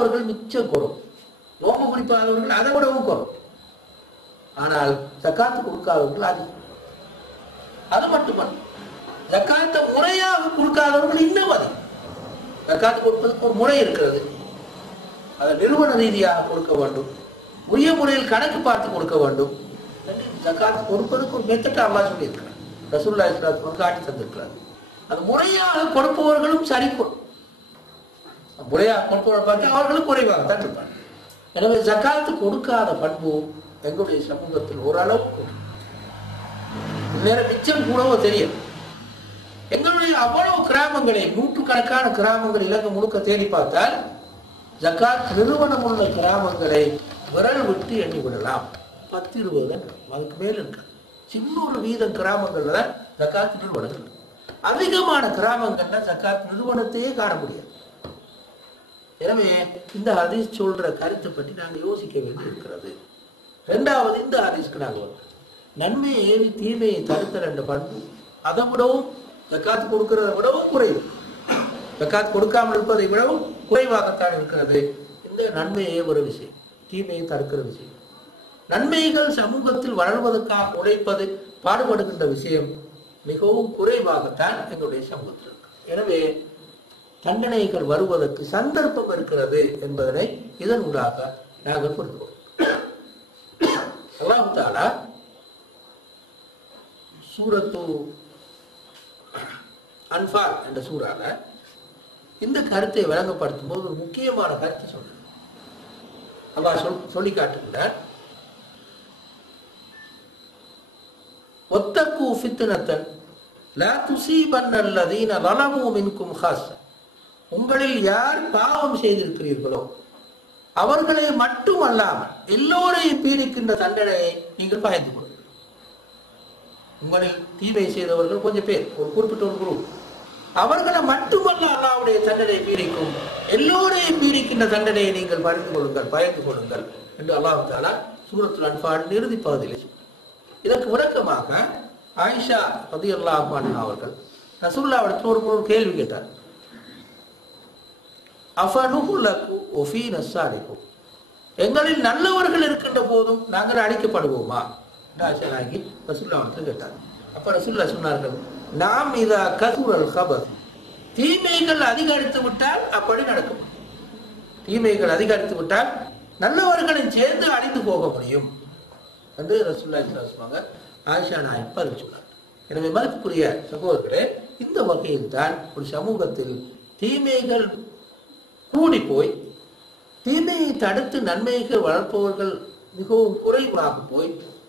தொழாதவர்கள் மிச்சம் குறம், நோம்பு பிடிப்பாதவர்கள் அதை விடவும் குறம். ஆனால் ஜக்காத்து கொடுக்காதவர்கள் அதிகம். அது மட்டுமல்ல, ஜக்காத்தை முறையாக கொடுக்காதவர்கள் இன்னும் அதிகம். ஜக்காத்து கொடுப்பதற்கு ஒரு முறை இருக்கிறது. அதை நிறுவன ரீதியாக கொடுக்க வேண்டும், உரிய முறையில் கணக்கு பார்த்து கொடுக்க வேண்டும். ஜக்காத்து கொடுப்பதற்கு ஒரு மெத்தட் அல்லாஹ் சொல்லியிருக்கிறார், ரசூலுல்லாஹி ஸல்லல்லாஹு அலைஹி வஸல்லம் காட்டி தந்திருக்கிறார். அது முறையாக கொடுப்பவர்களும் சரி, முறையாக கொடுப்பவர்கள் பார்த்து அவர்களும் குறைவாக தான் இருப்பாங்க. எனவே ஜக்காத்து கொடுக்காத பண்பு எங்களுடைய சமூகத்தில் ஓரளவு நேரம் மிச்சம் கூடவோ தெரியும். எங்களுடைய அவ்வளவு கிராமங்களை, நூற்றுக்கணக்கான கிராமங்கள் இலங்கை முழுக்க தேடி பார்த்தால் ஜக்காத் நிறுவனம் உள்ள கிராமங்களை விரல் விட்டு எண்ணி விடலாம். 10-20 அதுக்கு மேல இருக்கு. சின்னூறு வீதம் கிராமங்கள்ல தான் ஜக்காத் நிறுவனங்கள். அதிகமான கிராமங்கள்ல ஜக்காத் நிறுவனத்தையே காண முடியாது. எனவே இந்த ஹதீஸ் சொல்ற கருத்தை பற்றி நாங்கள் யோசிக்க வேண்டி இருக்கிறது. இரண்டாவது, இந்த ஹதீஸ்க்கு நாங்கள் நன்மையை ஏவி தீமையை தடுத்தல் என்ற பண்பு அதை விடவும் ஜக்காத்து கொடுக்கிறதை விடவும் குறைவு, ஜக்காத் கொடுக்காமல் இருப்பதை விடவும் குறைவாகத்தான் இருக்கிறது. இந்த நன்மையை ஒரு விஷயம், தீமையை தடுக்கிற விஷயம், நன்மைகள் சமூகத்தில் வளர்வதற்காக உழைப்பது பாடுபடுகின்ற விஷயம் மிகவும் குறைவாகத்தான் எங்களுடைய சமூகத்தில் இருக்கு. எனவே தண்டனைகள் வருவதற்கு சந்தர்ப்பம் இருக்கிறது என்பதனை இதன் ஊடாக நாங்கள் புரிந்து அல்லாஹ் தஆலா சூரத்து அன்ஃபால் என்ற சூறால இந்த கருத்தை விளங்கப்படுத்தும் போது ஒரு முக்கியமான கருத்தை சொல்றார். அல்லாஹ் சொல்லி காட்டுகிறார், ஒத்தக்கு ஃபித்னத்தன் லா துஸீபன்னல்லதீன ஸலமூ மின்கும் ஹாஸா, உங்களில் யார் பாவம் செய்திருக்கிறீர்களோ அவர்களை மட்டுமல்லாமல் எல்லோரையும் பீடிக்கின்ற தண்டனையை நீங்கள் பயந்து கொள்ளுங்கள். உங்களில் தீமை செய்தவர்கள் கொஞ்சம் பேர், ஒரு குறிப்பிட்ட ஒரு குரூப், அவர்களை மட்டுமல்ல அல்லாஹ்வுடைய தண்டனை பீடிக்கும், எல்லோரையும் பீடிக்கின்ற தண்டனையை நீங்கள் பயந்து கொள்ளுங்கள் என்று அல்லாஹ் தஆலா சூரத்துல் அன்ஃபால் இறுதி பகுதியில். இதற்கு விளக்கமாக ஆயிஷா ரலியல்லாஹு அன்ஹா அவர்கள் ரசூலுல்லாஹ்விடத்தில் ஒரு கேள்வி கேட்டார். அஃபனுஹுலகு வஃபீன ஸாலிஹூன், எங்களில் நல்லவர்கள் இருக்கின்ற போதும் நாங்கள் அழிக்கப்படுவோமா என்று ஆயிஷா நாயகி ரசூலுல்லாஹ்விடத்தில் கேட்டார். அப்ப ரசூலுல்லாஹ் சொன்னார்கள், நாம் இதா கஸுரல் கபர், தீமைகள் அதிகரித்து விட்டால் அப்படி நடக்கும். தீமைகள் அதிகரித்து விட்டால் நல்லவர்களை சேர்ந்து அழிந்து போக முடியும் என்று ரசூலுல்லாஹி சொன்னாங்க. ஆயிஷா நாயகி பதில் சொன்னார். எனவே மதிப்புக்குரிய சகோதரர்களே, இந்த வகையில் தான் ஒரு சமூகத்தில் தீமைகள் கூடி போய் தீமையை தடுத்து நன்மைகள் வளர்ப்பவர்கள் மிகவும் குறைவாக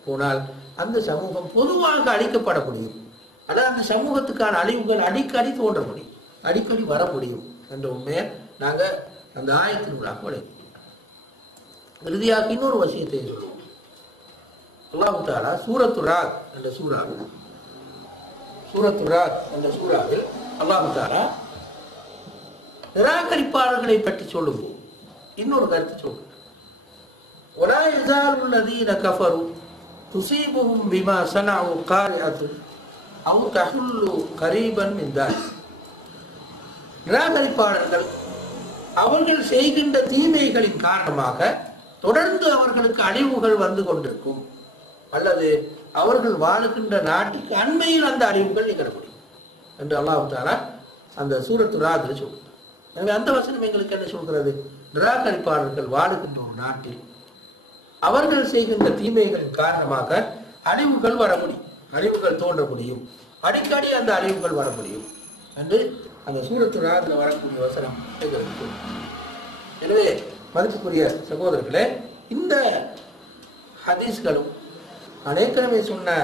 போனால் அந்த சமூகம் பொதுவாக அழிக்கப்பட முடியும். ஆனால் அந்த சமூகத்துக்கான அழிவுகள் அடிக்கடி தோன்ற முடியும், அடிக்கடி வர முடியும் என்ற உண்மையை நாங்கள் அந்த ஆயத்தின் ஊடாக விளங்கி இறுதியாக இன்னொரு விஷயத்தை சொல்லுவோம். அல்லாஹ் தஆலா சூரத்துர் ராத் என்ற சூறாவில் அல்லாஹ் தஆலா நிராகரிப்பாளர்களை பற்றி சொல்லும்போது இன்னொரு கருத்து சொல்கிறார். வலா யஸாலுல் லதீன கஃபரு துஸீபுஹும் பிமா ஸனஉ காரிஅத்துன் அவ் தஹுல்லு கரீபன் மின் தாலிக், நிராகரிப்பாளர்கள் அவர்கள் செய்கின்ற தீமைகளின் காரணமாக தொடர்ந்து அவர்களுக்கு அழிவுகள் வந்து கொண்டிருக்கும், அல்லது அவர்கள் வாழுகின்ற நாட்டுக்கு அண்மையில் அந்த அழிவுகள் நிகழப்படும் என்று அல்லாஹ் தஆலா அந்த சூரத்துர் ராத்ல சொல்கிறார். எனவே அந்த வசனம் எங்களுக்கு என்ன சொல்கிறது? நிராகரிப்பாளர்கள் வாழுகின்ற ஒரு நாட்டில் அவர்கள் செய்கின்ற தீமைகளின் காரணமாக அழிவுகள் வர முடியும், அழிவுகள் தோன்ற முடியும், அடிக்கடி அந்த அழிவுகள் வர முடியும் என்று அந்த சூரத்துர் ராத்ல வரக்கூடிய வசனம் எங்களுக்கு. எனவே மதிப்புக்குரிய சகோதரர்களே, இந்த ஹதீஸ்களும் நான் ஏற்கனவே சொன்ன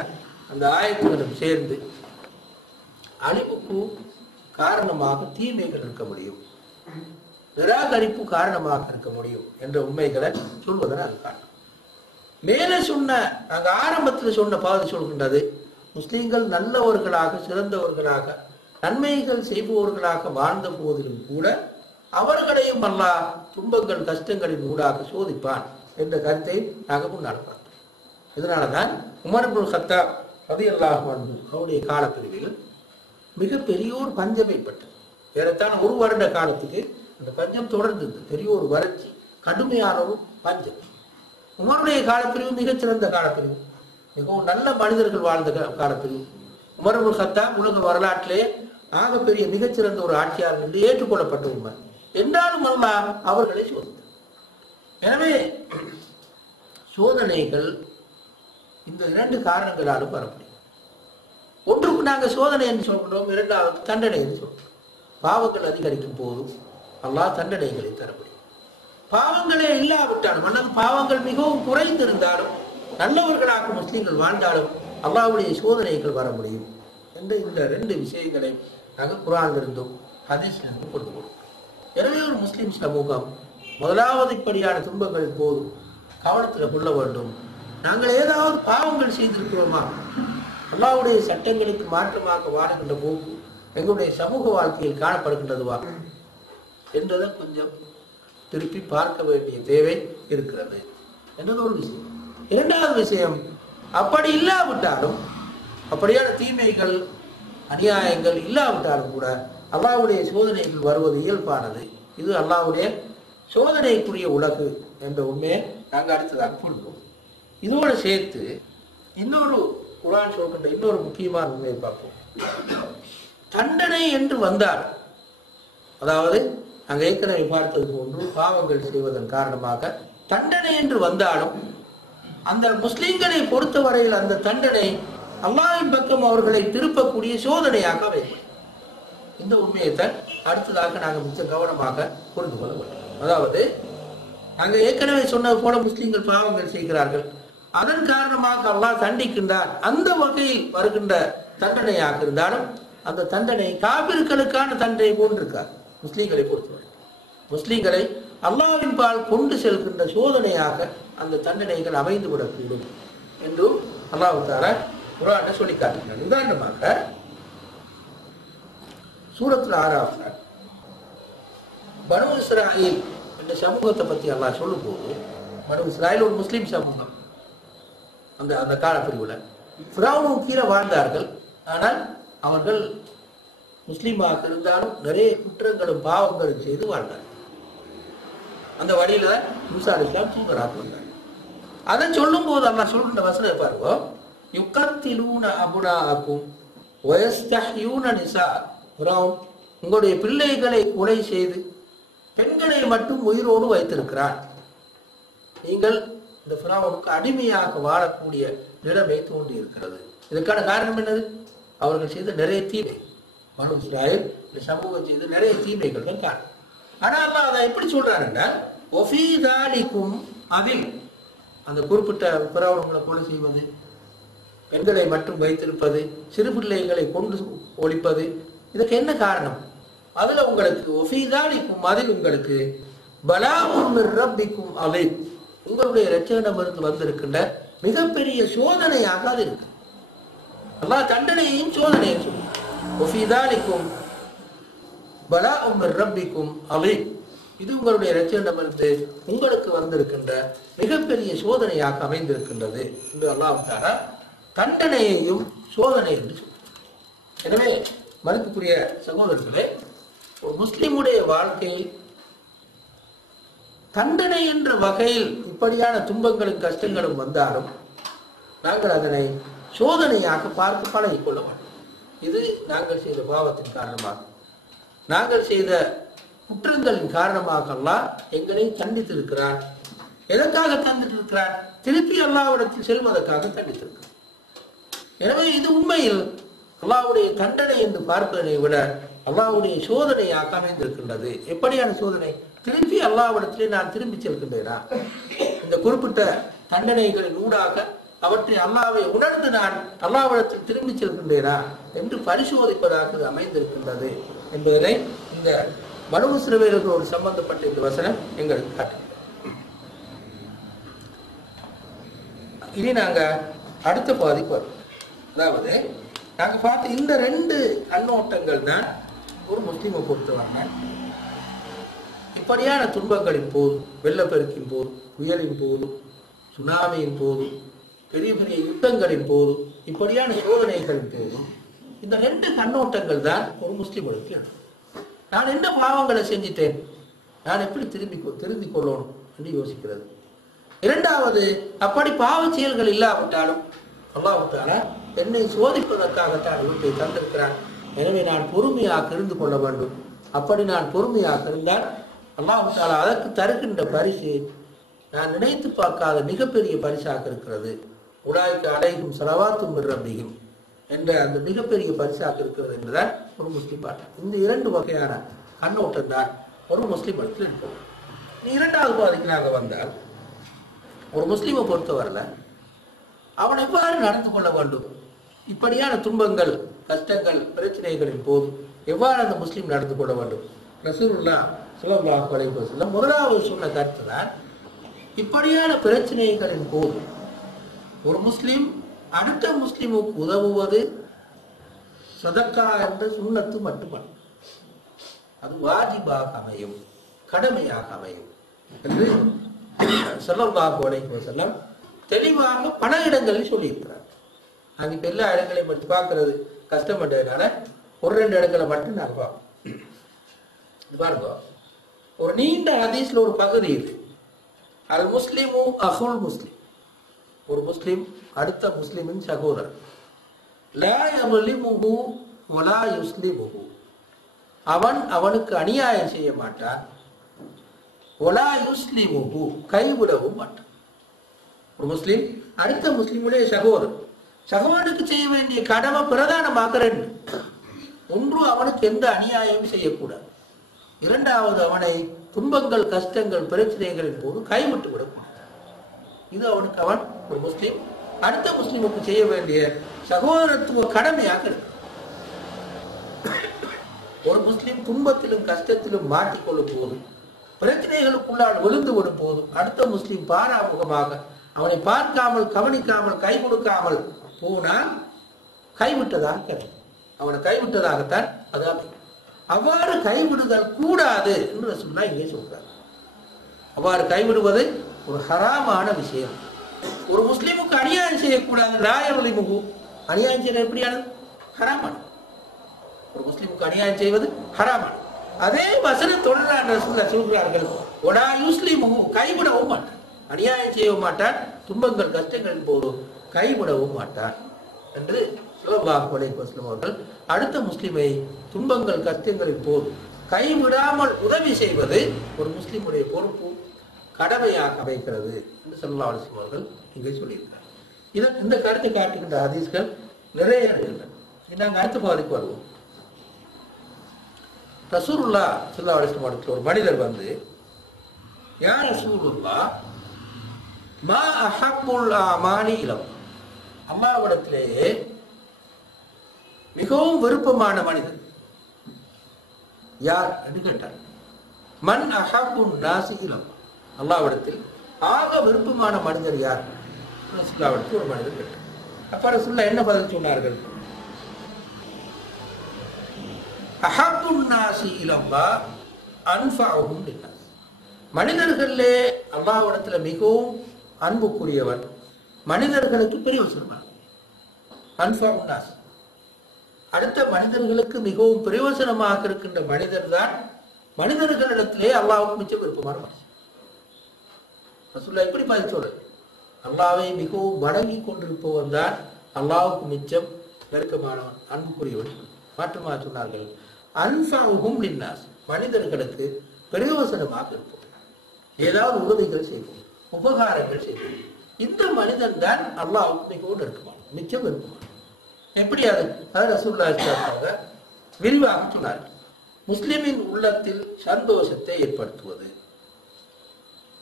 அந்த ஆயத்துகளும் சேர்ந்து அழிவுக்கு காரணமாக தீமைகள் இருக்க முடியும், நிராகரிப்பு காரணமாக இருக்க முடியும் என்ற உண்மைகளை சொல்வதற்கு அது காரணம். மேலே சொன்ன நாங்கள் ஆரம்பத்தில் சொன்ன பாதை சொல்கின்றது, முஸ்லீம்கள் நல்லவர்களாக சிறந்தவர்களாக நன்மைகள் செய்பவர்களாக வாழ்ந்த போதிலும் கூட அவர்களையும் அல்லாஹ் துன்பங்கள் கஷ்டங்களின் ஊடாக சோதிப்பான் என்ற கருத்தை நாங்கள் முன்னால் பார்த்தோம். இதனாலதான் உமர் இப்னு கத்தாப் ரலியல்லாஹு அன்ஹு அவருடைய காலப்பிரிவில் மிகப்பெரியோர் பஞ்சம் ஏற்பட்டது. ஏறத்தாழ ஒரு வருட காலத்துக்கு அந்த பஞ்சம் தொடர்ந்தது, பெரிய ஒரு வறட்சி, கடுமையான ஒரு பஞ்சம். உமருடைய காலப்பிரிவு மிகச்சிறந்த காலப்பிரிவு, மிகவும் நல்ல மனிதர்கள் வாழ்ந்த காலப்பிரிவு. உமர் இப்னு கத்தாப் உலக வரலாற்றிலே ஆகப்பெரிய மிகச்சிறந்த ஒரு ஆட்சியாளர் என்று ஏற்றுக்கொள்ளப்பட்ட உமர். என்றாலும் அல்லாஹ் அவர்களை சோதித்தார். எனவே சோதனைகள் இந்த இரண்டு காரணங்களாலும் வரப்படும். ஒன்றுக்கு நாங்கள் சோதனை என்று சொல்கிறோம், இரண்டாவது தண்டனை என்று சொல்கிறோம். பாவங்கள் அதிகரிக்கும் போதும் அல்லாஹ் தண்டனைகளை தர முடியும். பாவங்களே இல்லாவிட்டாலும், அல்லது பாவங்கள் மிகவும் குறைந்திருந்தாலும், நல்லவர்களாக முஸ்லீம்கள் வாழ்ந்தாலும் அல்லாஹ்வுடைய சோதனைகள் வர முடியும் என்ற இந்த ரெண்டு விஷயங்களை நாங்கள் குர்ஆனிலிருந்தும் ஹதீஸிலிருந்தும் கொண்டு போகிறோம். எனவே ஒரு முஸ்லீம் சமூகம் முதலாவது இப்படியான துன்பங்கள் போதும் கவனத்தில் கொள்ள வேண்டும். நாங்கள் ஏதாவது பாவங்கள் செய்திருக்கிறோமா, அல்லாஹ்வுடைய சட்டங்களுக்கு மாற்றமாக வாழுகின்ற போக்கு எங்களுடைய சமூக வாழ்க்கையில் காணப்படுகின்றதுவா என்றதை கொஞ்சம் திருப்பி பார்க்க வேண்டிய தேவை இருக்கிறது என்றது ஒரு விஷயம். இரண்டாவது விஷயம், அப்படி இல்லாவிட்டாலும், அப்படியான தீமைகள் அநியாயங்கள் இல்லாவிட்டாலும் கூட அல்லாஹ்வுடைய சோதனைகள் வருவது இயல்பானது. இது அல்லாஹ்வுடைய சோதனைக்குரிய உலகு என்ற உண்மையை நாங்கள் அடுத்ததாக கொள்கிறோம். இதோடு சேர்த்து இன்னொரு குர்ஆன் சொல்கின்ற இன்னொரு முக்கியமான உண்மையை பார்ப்போம். தண்டனை என்று வந்தால், அதாவது நாங்கள் ஏற்கனவே பார்த்தது போன்று பாவங்கள் செய்வதன் காரணமாக தண்டனை என்று வந்தாலும் அந்த முஸ்லிம்களை பொறுத்தவரையில் அந்த தண்டனை அல்லாஹ்வின் பக்கம் அவர்களை திருப்பக்கூடிய சோதனையாக அமையும். இந்த உண்மையை தான் அடுத்ததாக நாங்கள் மிக கவனமாக புரிந்து கொள்ள வேண்டும். அதாவது நாங்கள் ஏற்கனவே சொன்னது போல முஸ்லிம்கள் பாவங்கள் செய்கிறார்கள், அதன் காரணமாக அல்லாஹ் தண்டிக்கின்றார். அந்த வகையில் வருகின்ற தண்டனையாக இருந்தாலும் அந்த தண்டனை காபிர்களுக்கான தண்டனை போன்றிருக்கார். முஸ்லீம்களை பொறுத்தவரை முஸ்லீம்களை அல்லாஹ்வின் பால் கொண்டு செல்கின்ற சோதனையாக அந்த தண்டனைகள் அமைந்து விடக்கூடும் என்றும் அல்லாஹ் தஆலா குர்ஆனை சொல்லி காட்டுகிறார். உதாரணமாக சூரத்துல் ஆராஃப்ல பனு இஸ்ராயீல் என்ற சமூகத்தை பற்றி அல்லாஹ் சொல்லும் போது, பனு இஸ்ராயீல் ஒரு முஸ்லீம் சமூகம். அந்த அந்த காலப்பிரிவுல ஃபிரௌனுக்கு கீழே வாழ்ந்தார்கள். ஆனால் அவர்கள் முஸ்லீமாக இருந்தாலும் நிறைய குற்றங்களும் பாவங்களும் செய்து வாழ்ந்தார்கள். அந்த வழியில மூசா அலைஹிஸ்ஸலாம் தூதராக வந்தார். அதை சொல்லும் போது அல்லாஹ் சொல்கின்ற வசனம் பாருங்க, யுகத்திலூன அபுனாஅக்கும் வயஸ்தஹ்யூன நிசா. ஃபிரௌன் உங்களுடைய பிள்ளைகளை கொலை செய்து பெண்களை மட்டும் உயிரோடு வைத்திருக்கிறான். நீங்கள் இந்த ஃபிரௌனுக்கு அடிமையாக வாழக்கூடிய நிலைமை தோன்றி இருக்கிறது. இதற்கான காரணம் என்னது? அவர்கள் செய்த நிறைய தீமை. பனு இஸ்ராயீல் இந்த சமூகம் செய்த நிறைய தீமைகள் தான் காரணம். ஆனால் அல்லாஹ் அதை எப்படி சொல்றாருன்னா, ஒஃபீ தாலிக்கும், அதில் அந்த குறிப்பிட்ட ஃபிரௌனை கொலை செய்வது, பெண்களை மட்டும் வைத்திருப்பது, சிறு பிள்ளைகளை கொண்டு ஒழிப்பது, இதுக்கு என்ன காரணம்? அதுல உங்களுக்கு ஒஃபீ தாலிக்கும், அதில் உங்களுக்கு பலாஉம் மிர் ரப்பிக்கும், அவை உங்களுடைய இரட்சகனிடமிருந்து வந்திருக்கின்ற மிகப்பெரிய சோதனையாக அது இருக்கு. அல்லாஹ் தண்டனையையும் சோதனையும் சொல்லுங்க. ஒஃபீ தாலிக்கும் பலாஉம் மிர் ரப்பிக்கும் அவை, இது உங்களுடைய இரட்சகனிடமிருந்து உங்களுக்கு வந்திருக்கின்ற மிகப்பெரிய சோதனையாக அமைந்திருக்கின்றது என்று அல்லாஹ் தஆலா தண்டனையையும் சோதனை என்று சொல்றார். எனவே மதிப்புக்குரிய சகோதரர்களே, ஒரு முஸ்லிமுடைய வாழ்க்கையில் தண்டனை என்ற வகையில் இப்படியான துன்பங்களும் கஷ்டங்களும் வந்தாலும் நாங்கள் அதனை சோதனையாக பார்த்து பழகிக் கொள்ள வேண்டும். இது நாங்கள் செய்த பாவத்தின் காரணமாக, நாங்கள் செய்த குற்றங்களின் காரணமாக அல்லாஹ் எங்களை தண்டித்திருக்கிறார். எதற்காக தண்டித்திருக்கிறார்? திருப்பி அல்லாஹ்விடத்தில் செல்வதற்காக தண்டித்திருக்கிறார். எனவே இது உண்மையில் அல்லாஹ்வுடைய தண்டனை என்று பார்ப்பதனை விட அல்லாஹ்வுடைய சோதனையாக அமைந்திருக்கின்றது. எப்படியான சோதனை? திருப்பி அல்லாஹ்விடத்திலே நான் திரும்பி செல்கின்றேனா, இந்த குறிப்பிட்ட தண்டனைகளின் ஊடாக அவற்றை அல்லாஹ்வை உணர்ந்து நான் அல்லாஹ்விடத்தில் திரும்பி செல்கின்றேனா என்று பரிசோதிப்பதாக அமைந்திருக்கின்றது என்பதனை இந்த பனு இஸ்ரவேலர்களோடு சம்பந்தப்பட்ட இந்த வசனம் எங்களுக்கு காட்டுகிறது. இனி நாங்க அடுத்த பாதிக்கு வரும். அதாவது நாங்க பார்த்த இந்த ரெண்டு கண்ணோட்டங்கள் தான் ஒரு முஸ்லிமை பொறுத்தவரை இப்படியான துன்பங்களின் போது, வெள்ளப்பெருக்கின் போது, புயலின் போது, சுனாமியின் போது, பெரிய பெரிய யுத்தங்களின் போது, இப்படியான சோதனைகளின் போதும் இந்த ரெண்டு கண்ணோட்டங்கள் தான் ஒரு முஸ்லிமுக்கு. நான் என்ன பாவங்களை செஞ்சிட்டேன், நான் எப்படி திருந்திக் கொள்ளணும் என்று யோசிக்கிறது. இரண்டாவது, அப்படி பாவ செயல்கள் இல்லாவிட்டாலும் அல்லாஹ் தஆலா என்னை சோதிப்பதற்காகத்தான் வீட்டை தந்திருக்கிறான். எனவே நான் பொறுமையாக இருந்து கொள்ள வேண்டும். அப்படி நான் பொறுமையாக இருந்தால் அல்லாஹ் தஆலா அதற்கு தருகின்ற பரிசு நான் நினைத்து பார்க்காத மிகப்பெரிய பரிசாக இருக்கிறது. உலாய்க அலைஹிம் ஸலவாத்தும் மிர் ரப்பிஹிம் என்ற அந்த மிகப்பெரிய பரிசாக இருக்கிறது என்றுதான் ஒரு முஸ்லிம் பாட்டம். இந்த இரண்டு வகையான கண்ணோட்டம் தான் ஒரு முஸ்லிம் இடத்தில் இருக்கும். இரண்டாவது பாதிக்கு நாங்கள் வந்தால், ஒரு முஸ்லிமை பொறுத்தவரையில் அவன் எவ்வாறு நடந்து கொள்ள வேண்டும், இப்படியான துன்பங்கள், கஷ்டங்கள், பிரச்சனைகளின் போது எவ்வாறு அந்த முஸ்லீம் நடந்து கொள்ள வேண்டும். ரசூலுல்லாஹ் ஸல்லல்லாஹு அலைஹி வஸல்லம் முதலாவது சொன்ன கருத்து தான், இப்படியான பிரச்சனைகளின் போது ஒரு முஸ்லீம் அடுத்த முஸ்லிமுக்கு உதவுவது சதக்கா என்ற சுன்னத்து மட்டுமல்ல, அது வாஜிபாக அமையும், கடமையாக அமையும் என்று ஸல்லல்லாஹு அலைஹி வஸல்லம் தெளிவாக பல இடங்களில் சொல்லியிருக்கிறார். அது இப்ப எல்லா இடங்களையும் மட்டும் பார்க்கறது கஷ்டப்பட்டதுனால ஒரு ரெண்டு இடங்களை மட்டும் நாங்கள் பார்ப்போம். பாருங்க, ஒரு நீண்ட ஹதீஸ்ல ஒரு பகுதி இது, அல் முஸ்லிமு அஹுல் முஸ்லிம், ஒரு முஸ்லிம் அடுத்த முஸ்லிமின் சகோதரர். லா யظلمஹு வலா யுஸ்லிமுஹு, அவன் அவனுக்கு அநியாயம் செய்ய மாட்டான். வலா யுஸ்லிமுஹு, கைவிடவும் மாட்டான். ஒரு முஸ்லிம் அடுத்த முஸ்லிமுடைய சகோதரர், சகோதரனுக்கு செய்ய வேண்டிய கடமை பிரதானமாக ரெண்டு. ஒன்று, அவனுக்கு எந்த அநியாயமும் செய்யக்கூடாது. இரண்டாவது, அவனை துன்பங்கள், கஷ்டங்கள், பிரச்சனைகளின் போது கைவிட்டு விடக்கூடாது. இது அவனுக்கு அவன் ஒரு முஸ்லிம் அடுத்த முஸ்லிமுக்கு செய்ய வேண்டிய சகோதரத்துவ கடமையாக இருக்கு. ஒரு முஸ்லிம் துன்பத்திலும் கஷ்டத்திலும் மாட்டிக்கொள்ளும் போது, பிரச்சனைகளுக்குள்ளால் விழுந்து விடும் போது அடுத்த முஸ்லிம் பாராமுகமாக அவனை பார்க்காமல், கவனிக்காமல், கை கொடுக்காமல் போனால் கைவிட்டதாக கருத்து, அவனை கைவிட்டதாகத்தான். அதாவது அவ்வாறு கைவிடுதல் கூடாது என்று சொன்னா இங்கே சொல்றார். அவ்வாறு கைவிடுவது ஒரு ஹராமான விஷயம். ஒரு முஸ்லிமுக்கு அநியாயம் செய்யக்கூடாது. ராயமுலிமுகு அநியாயம் செய்ய எப்படியானது? ஹராமான. ஒரு முஸ்லிமுக்கு அநியாயம் செய்வது ஹராமான. அதே வசன தொடர்ந்து சொல்கிறார்கள், ஒடா யுஸ்லிமுகு, கைவிடவும் மாட்டான், அநியாயம் செய்யவும் மாட்டான், துன்பங்கள் கஷ்டங்களின் போது கைவிடவும் மாட்டான் என்று ஸல்லல்லாஹு அலைஹி வஸல்லம் அவர்கள் அடுத்த முஸ்லிமை துன்பங்கள் கஷ்டங்களின் போது கைவிடாமல் உதவி செய்வது ஒரு முஸ்லிமுடைய பொறுப்பு, கடமையாக அமைக்கிறது என்று ஸல்லல்லாஹு அலைஹி வஸல்லம் அவர்கள் இங்கே சொல்லியிருக்கிறார். இந்த கருத்தை காட்டுகின்ற ஹதீஸ்கள் நிறைய இருக்கின்றன. நாங்கள் அடுத்த பகுதிக்கு வருவோம். ரசூலுல்லாஹ் ஸல்லல்லாஹு அலைஹி வஸல்லம் அவர்கள் ஒரு மனிதர் வந்து, யா ரசூலுல்லாஹ் மா அஹப்புல் அமாலி இலல்லாஹ், அல்லாஹ்விடத்திலேயே மிகவும் விருப்பமான மனிதர் யார் என்று கேட்டார். மன் அஹப்புன் நாஸி இலல்லாஹ், அல்லாஹ்விடத்தில் ஆக விருப்பமான மனிதர் யார்? ரசூலுல்லாஹ்விடத்தில் ஒரு மனிதர் கேட்டார். அப்ப ரசூலுல்லாஹ் என்ன பதில் சொன்னார்கள்? அஹப்புன் நாஸி இலல்லாஹ் அன்ஃபஉஹும் லின்னாஸ், மனிதர்களே அல்லாஹ்விடத்தில் மிகவும் அன்புக்குரியவன், மனிதர்களுக்கு பிரயோசனமான அன்ஃபஉன் நாஸ், அடுத்த மனிதர்களுக்கு மிகவும் பிரயோசனமாக இருக்கின்ற மனிதர் தான் மனிதர்களிடத்திலே அல்லாஹ்வுக்கு மிச்சம் விருப்பமான மனிதர். ரசூலுல்லாஹ் இப்படி பதில் சொல்றார், அல்லாஹ்வை மிகவும் வணங்கி கொண்டிருப்பவன் தான் அல்லாஹ்வுக்கு மிச்சம் நெருக்கமானவன், அன்புக்குரியவன். மாற்றமாக சொன்னார்கள், அன்ஃபஉஹும் லின்னாஸ், மனிதர்களுக்கு பிரயோசனமாக இருப்போம், ஏதாவது உதவிகள் செய்வோம், உபகாரங்கள் செய்வோம், இந்த மனிதன் தான் அல்லாஹ்வுக்கு மிகவும் நெருக்கமான, மிச்சம் விருப்பமான. எப்படி அது? ரசூலுல்லாஹ் விரிவாக சொன்னார்கள். முஸ்லிமின் உள்ளத்தில் சந்தோஷத்தை ஏற்படுத்துவது,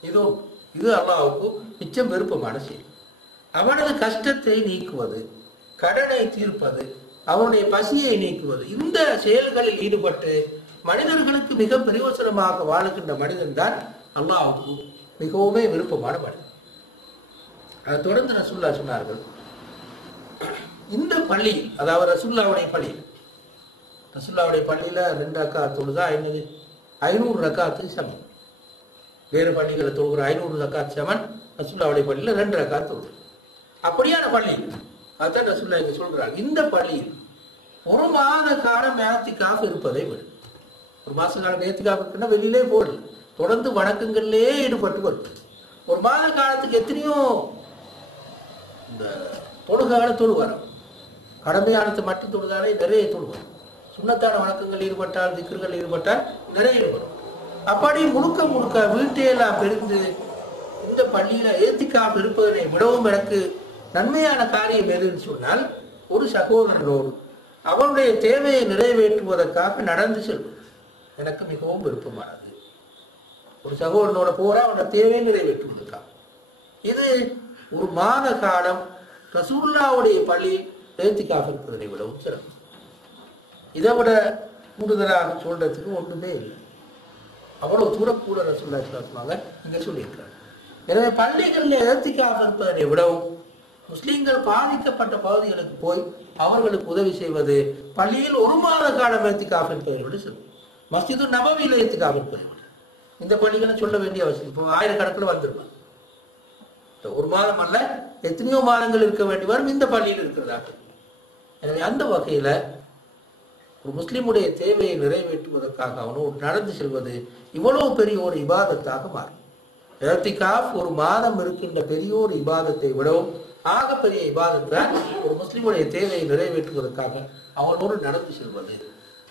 இது அல்லாஹ்வுக்கு மிச்சம் விருப்பமான செயல். அவனது கஷ்டத்தை நீக்குவது, கடனை தீர்ப்பது, அவனுடைய பசியை நீக்குவது, இந்த செயல்களில் ஈடுபட்டு மனிதர்களுக்கு மிக பிரயோசனமாக வாழுகின்ற மனிதன் தான் அல்லாஹ்வுக்கு மிகவுமே விருப்பமான மனிதன். அதை தொடர்ந்து ரசூலுல்லாஹ் சொன்னார்கள், இந்த பள்ளி, அதாவது ரசூலுல்லாஹ்வுடைய பள்ளி, ரசூலுல்லாஹ்வுடைய பள்ளியில 2 ரக்காத் தொழுதா 500 ரக்காத்து சமம். வேறு பள்ளிகளை தொழுகிற 500 ரக்காத் சமன், ரசூலுல்லாஹ்வுடைய பள்ளியில 2 ரக்காத் தொழுது. அப்படியான பள்ளி அதான் ரசூலுல்லாஹ் இங்க சொல்றாங்க. இந்த பள்ளியில் ஒரு மாத காலம் இஅ்திகாஃப் இருப்பதை விட, ஒரு மாச காலம் இஅ்திகாஃப் இருக்குன்னா வெளியிலே போடல, தொடர்ந்து வணக்கங்களிலே ஈடுபட்டு வரும். ஒரு மாத காலத்துக்கு எத்தனையோ இந்த தொழுகால தொழுவார். கடமையானது மட்டும் தொழுதாலே நிறைய தொழுவார். சுண்ணத்தான வணக்கங்கள் ஈடுபட்டால், திக்ருகள் ஈடுபட்டால் நிறைய ஈடுபடும். அப்படி முழுக்க முழுக்க வீட்டையெல்லாம் பெருந்து இந்த பள்ளியில ஏத்திக்காம இருப்பதனை விடவும் எனக்கு நன்மையான காரியம் எதுன்னு சொன்னால், ஒரு சகோதரனோடு அவனுடைய தேவையை நிறைவேற்றுவதற்காக நடந்து செல்வது எனக்கு மிகவும் விருப்பமானது. ஒரு சகோதரனோட போற அவனோட தேவையை நிறைவேற்றுவதற்காக. இது ஒரு மாத காலம் ரசூலுல்லாஹ்வுடைய பள்ளியில் ஏத்திக்காக இருப்பதனை விடவும் சிறப்பு. இதை விட கூடுதலாக சொல்றதுக்கு ஒன்றுமே இல்லை. அவ்வளவு தூரம் கூட ரசூலுல்லாஹி ஸல்லல்லாஹு அலைஹி இங்க சொல்லியிருக்கிறார். எனவே பள்ளிகளில் ஏத்திக்காக இருப்பதனை விடவும் முஸ்லிம்கள் பாதிக்கப்பட்ட பகுதிகளுக்கு போய் அவர்களுக்கு உதவி செய்வது, பள்ளியில் ஒரு மாத காலம் ஏத்திக்காக இருப்பதை விட சிறப்பு. மஸ்ஜிது நபவியில் ஏத்திக்காக இருப்பதை விட இந்த பள்ளிகளை சொல்ல வேண்டிய அவசியம். இப்போ ஆயிரக்கணக்கில் வந்துருவாங்க. ஒரு மாதம் அல்ல, எத்தனையோ மாதங்கள் இருக்க வேண்டி வரும் இந்த பள்ளியில் இருக்கிறதாக. எனவே அந்த வகையில ஒரு முஸ்லிமுடைய தேவையை நிறைவேற்றுவதற்காக அவனோடு நடந்து செல்வது இவ்வளவு பெரிய ஒரு இபாதத்தாக மாறும். இஅ்திகாஃப் ஒரு மாதம் இருக்கின்ற பெரிய ஒரு இபாதத்தை விடவும் ஆகப்பெரிய இபாதத் தான் ஒரு முஸ்லிமுடைய தேவையை நிறைவேற்றுவதற்காக அவனோடு நடந்து செல்வது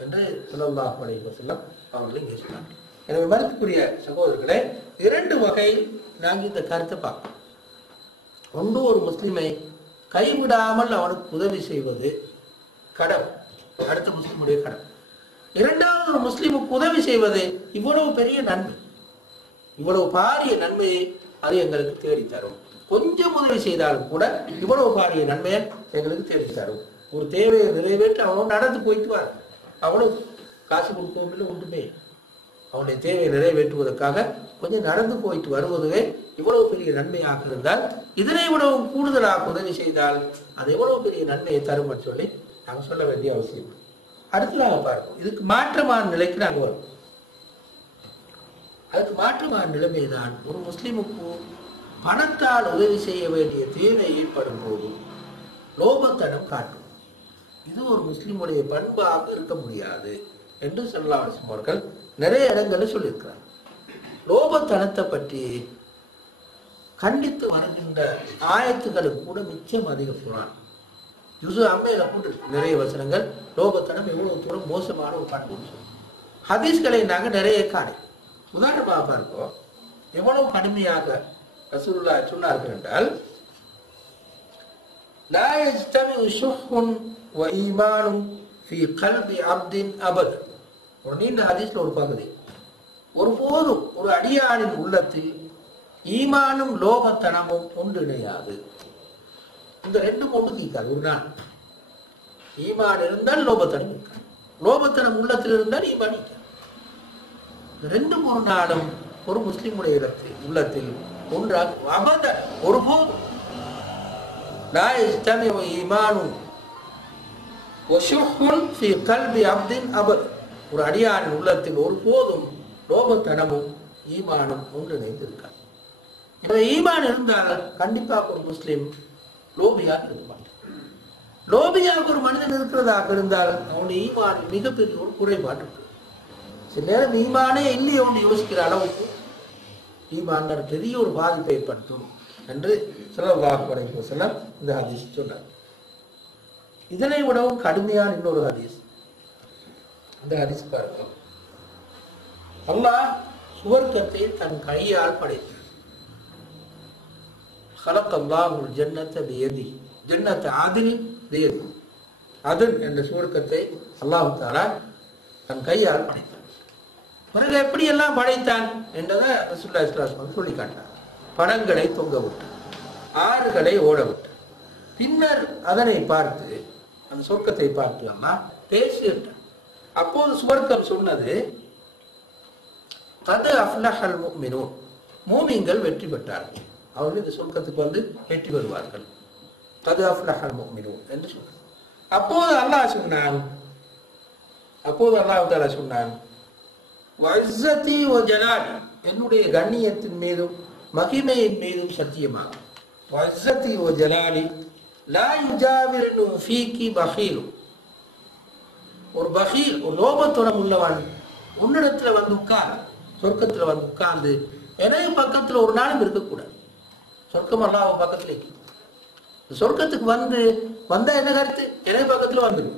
என்று ஸல்லல்லாஹு அலைஹி வஸல்லம் அவர்கள் இங்கே சொன்னார்கள். எனவே மதிப்புக்குரிய சகோதரர்களே, இரண்டு வகையில் நாங்கள் இந்த கருத்தை பார்க்கிறோம். ஒன்று, ஒரு முஸ்லிமை கைவிடாமல் அவனுக்கு உதவி செய்வது கடமை, அடுத்த முஸ்லிமுடைய கடமை. இரண்டாவது, ஒரு முஸ்லிமுக்கு உதவி செய்வது இவ்வளவு பெரிய நன்மை, இவ்வளவு பாரிய நன்மையை அது எங்களுக்கு தேடித்தரும். கொஞ்சம் உதவி செய்தாலும் கூட இவ்வளவு பாரிய நன்மையை எங்களுக்கு தேடித்தரும். ஒரு தேவையை நிறைவேற்ற அவன் நடந்து போயிட்டு வர, அவ்வளவு காசு கொடுக்கவும் இல்லை, ஒன்றுமே. அவனுடைய தேவையை நிறைவேற்றுவதற்காக கொஞ்சம் நடந்து போயிட்டு வருவதுவே இவ்வளவு பெரிய நன்மையாக இருந்தால், இதனை விடவும் கூடுதலாக உதவி செய்தால் அது எவ்வளவு பெரிய நன்மையை தரும் என்று சொல்லி நாங்கள் சொல்ல வேண்டிய அவசியம். அடுத்து நாங்கள் பார்ப்போம், இதுக்கு மாற்றமான நிலைக்கு நாங்கள் வரும். அதுக்கு மாற்றமான நிலைமைதான் ஒரு முஸ்லிமுக்கு பணத்தால் உதவி செய்ய வேண்டிய தேவை ஏற்படும் போது லோபத்தனம் காட்டும். இது ஒரு முஸ்லிமுடைய பண்பாக இருக்க முடியாது என்று ஸல்லல்லாஹு அலைஹி வஸல்லம் அவர்கள் நிறைய இடங்களில் சொல்லியிருக்கிறார். லோபத்தனத்தை பற்றி கண்டித்து வருகின்ற ஆயத்துக்களுக்கு கூட மிச்சம் அதிக குர்ஆன் யுஸு அம்மையில கூட நிறைய வசனங்கள் லோபத்தனம் எவ்வளவு தூரம் மோசமான ஒரு பண்புன்னு சொல்லி ஹதீஸ்களை நாங்கள் நிறைய காணி. உதாரணமாக பார்ப்போம், எவ்வளவு கடுமையாக ரசூலுல்லாஹ் சொன்னார்கள் என்றால், லா யஜ்தமிஉ ஷுஹ்ஹுன் வ ஈமானுன் ஃபீ கல்பி அப்தின் அபத். ஒரு நீண்ட ஹதீஸ்ல ஒரு பகுதி, ஒருபோதும் ஒரு அடியானின் உள்ளத்தில் ஈமானும் லோபத்தனமும் ஒன்றிணையாது. இந்த ரெண்டும் ஒன்று நீக்காது. ஒரு நாள் ஈமான் இருந்தால் லோபத்தனம் இருக்காது, லோபத்தனம் உள்ளத்தில் இருந்தால் ஈமான் இருக்காது. ரெண்டும் ஒரு நாளும் ஒரு முஸ்லிமுடைய உள்ளத்தில் ஒன்றாக அபத ஒருபோதும் லா யஜ்தமிஉ ஈமானுன் வ ஷுஹ்ஹுன் ஃபீ கல்பி அப்தின் அபத். ஒரு அடியாரின் உள்ளத்தில் ஒருபோதும் லோபத்தனமும் ஈமானும் ஒன்றிணைந்து இருக்காது. இப்ப ஈமான் இருந்தால் கண்டிப்பாக ஒரு முஸ்லிம் லோபியாக இருப்பான். லோபியாக ஒரு மனிதன் இருக்கிறதாக இருந்தால் அவனுடைய ஈமான் மிகப்பெரிய ஒரு குறைபாடு இருக்கு. சில நேரம் ஈமானே இல்லையே ஒன்று யோசிக்கிற அளவுக்கு ஈமான் பெரிய ஒரு பாதிப்பை ஏற்படுத்தும் என்று ஸல்லல்லாஹு அலைஹி வஸல்லம் இந்த ஹதீஸ் சொன்னார். இதனை விடவும் கடுமையான இன்னொரு ஹதீஸ், இந்த ஹதீஸ் பாருங்க. அல்லாஹ் சுவர்க்கத்தை தன் கையால் படைத்தார். ஹலக்கல்லாஹுல் ஜன்னத பியதி, ஜன்னத் ஆதில் பியதி. அதில் என்ற சுவர்க்கத்தை அல்லாஹ் தஆலா தன் கையால் படைத்தார். பிறகு எப்படி எல்லாம் படைத்தான் என்றதை ரசூலுல்லாஹி ஸல்லல்லாஹு அலைஹி வஸல்லம் சொல்லி காட்டினார். பழங்களை தொங்க விட்டார், ஆறுகளை ஓட விட்டார். பின்னர் அதனை பார்த்து, அந்த சொர்க்கத்தை பார்த்து அல்லாஹ் பேசிவிட்டார். அப்போது சுவர்க்கம் சொன்னது, கத் அஃப்லஹல் முஃமினூன், மூமின்கள் வெற்றி பெற்றார்கள், அவர்கள் இந்த சொர்க்கத்துக்கு வந்து வெற்றி பெறுவார்கள். கத் அஃப்லஹல் முஃமினூன் என்று சொன்னார். அப்போது அல்லாஹ் சொன்னான், அப்போது அல்லாஹ் தஆலா சொன்னான், வஇஸ்ஸதி வ ஜலாலி, என்னுடைய கண்ணியத்தின் மீதும் மகிமையின் மீதும் சத்தியமாக, வஇஸ்ஸதி வ ஜலாலி லா யுஜாவிரு ஃபீகி பஹீல், ஒரு பஹீல், ஒரு லோபத்துடன் உள்ளவன் உன்னிடத்துல வந்து உட்கார், சொர்க்கத்துல வந்து உட்கார்ந்து எனது பக்கத்துல ஒரு நாளும் இருக்கக்கூடாது. சொர்க்கம் அல்லாஹ் பக்கத்துல இருக்கு. சொர்க்கத்துக்கு வந்தா என்ன கருத்து? எனது பக்கத்துல வந்துடும்.